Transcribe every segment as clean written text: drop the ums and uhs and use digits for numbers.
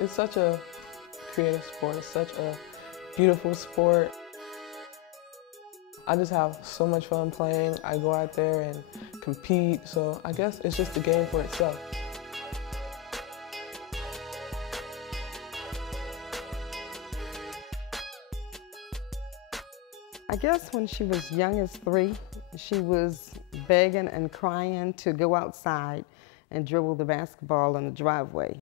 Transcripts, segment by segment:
It's such a creative sport. It's such a beautiful sport. I just have so much fun playing. I go out there and compete, so I guess it's just the game for itself. I guess when she was young as 3, she was begging and crying to go outside and dribble the basketball in the driveway.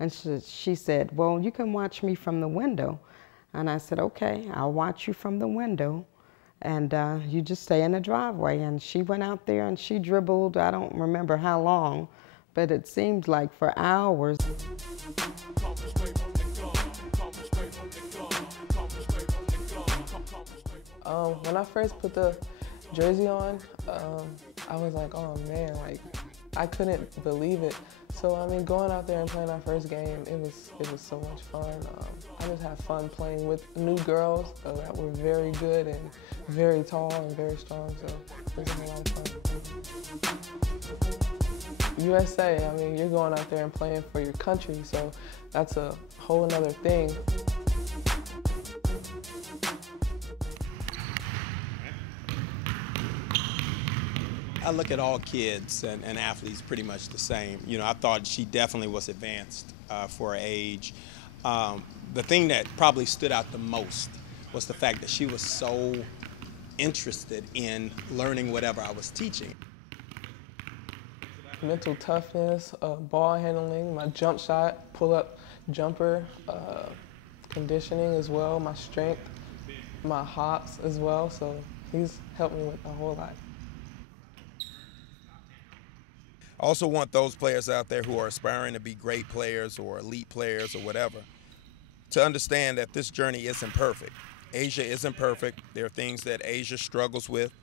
And she said, well, you can watch me from the window. And I said, okay, I'll watch you from the window, and you just stay in the driveway. And she went out there and she dribbled, I don't remember how long, but it seemed like for hours. When I first put the jersey on, I was like, oh man, like I couldn't believe it. So I mean, going out there and playing our first game, it was so much fun. I just had fun playing with new girls that were very good and very tall and very strong. So it was a lot of fun. USA, I mean, you're going out there and playing for your country, so that's a whole another thing. I look at all kids and athletes pretty much the same. You know, I thought she definitely was advanced for her age. The thing that probably stood out the most was the fact that she was so interested in learning whatever I was teaching. Mental toughness, ball handling, my jump shot, pull-up jumper, conditioning as well, my strength, my hops as well. So he's helped me with a whole lot. I also want those players out there who are aspiring to be great players or elite players or whatever to understand that this journey isn't perfect. Asia isn't perfect. There are things that Asia struggles with,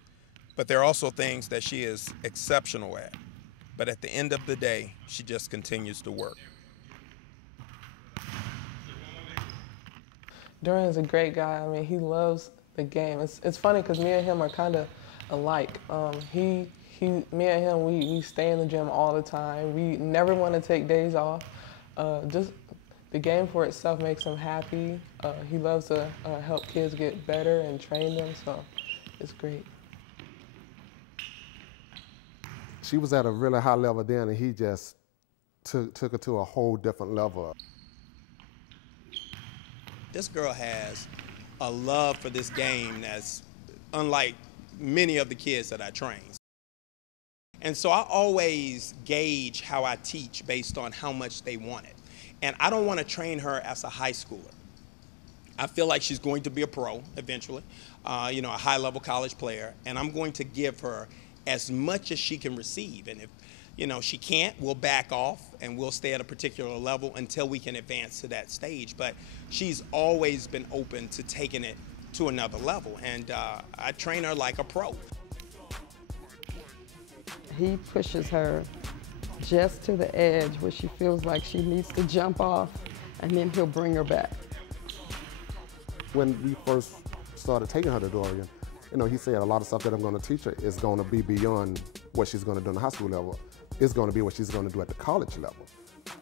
but there are also things that she is exceptional at. But at the end of the day, she just continues to work. Durr is a great guy. I mean, he loves the game. It's funny because me and him are kind of alike. Me and him, we stay in the gym all the time. We never want to take days off. Just the game for itself makes him happy. He loves to help kids get better and train them, so it's great. She was at a really high level then, and he just took her to a whole different level. This girl has a love for this game that's unlike many of the kids that I train. And so I always gauge how I teach based on how much they want it. And I don't want to train her as a high schooler. I feel like she's going to be a pro eventually, you know, a high-level college player, and I'm going to give her as much as she can receive. And if, you know, she can't, we'll back off and we'll stay at a particular level until we can advance to that stage. But she's always been open to taking it to another level, and I train her like a pro. He pushes her just to the edge where she feels like she needs to jump off, and then he'll bring her back. When we first started taking her to Durr, you know, he said a lot of stuff that I'm going to teach her is going to be beyond what she's going to do on the high school level. It's going to be what she's going to do at the college level.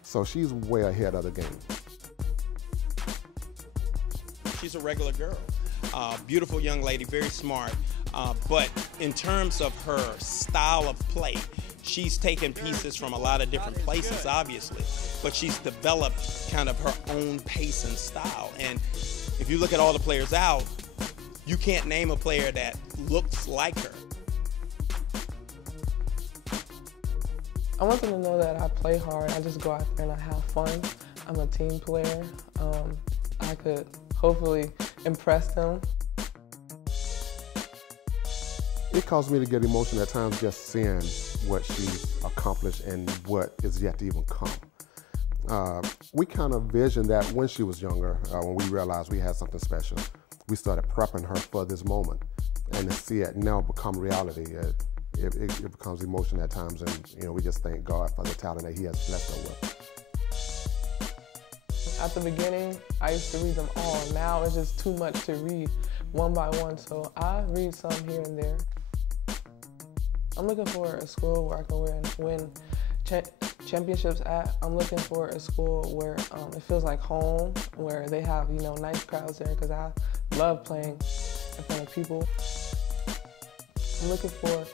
So she's way ahead of the game. She's a regular girl, beautiful young lady, very smart. But in terms of her style of play, she's taken pieces from a lot of different places, obviously, but she's developed kind of her own pace and style. And if you look at all the players out, you can't name a player that looks like her. I want them to know that I play hard. I just go out there and I have fun. I'm a team player. I could hopefully impress them. It caused me to get emotional at times just seeing what she accomplished and what is yet to even come. We kind of visioned that when she was younger, when we realized we had something special. We started prepping her for this moment, and to see it now become reality, it becomes emotional at times, and you know, we just thank God for the talent that He has blessed her with. At the beginning, I used to read them all. Now it's just too much to read one by one, so I read some here and there. I'm looking for a school where I can win championships at, I'm looking for a school where it feels like home, where they have, you know, nice crowds there, because I love playing in front of people. I'm looking for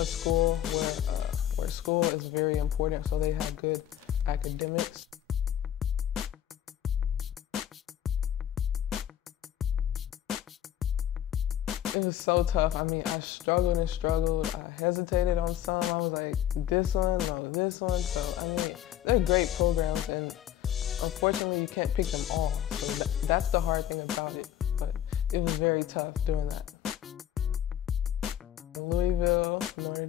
a school where school is very important, so they have good academics. It was so tough. I mean, I struggled and struggled. I hesitated on some. I was like, this one, no, this one. So, I mean, they're great programs, and unfortunately, you can't pick them all. So that's the hard thing about it, but it was very tough doing that. Louisville, Notre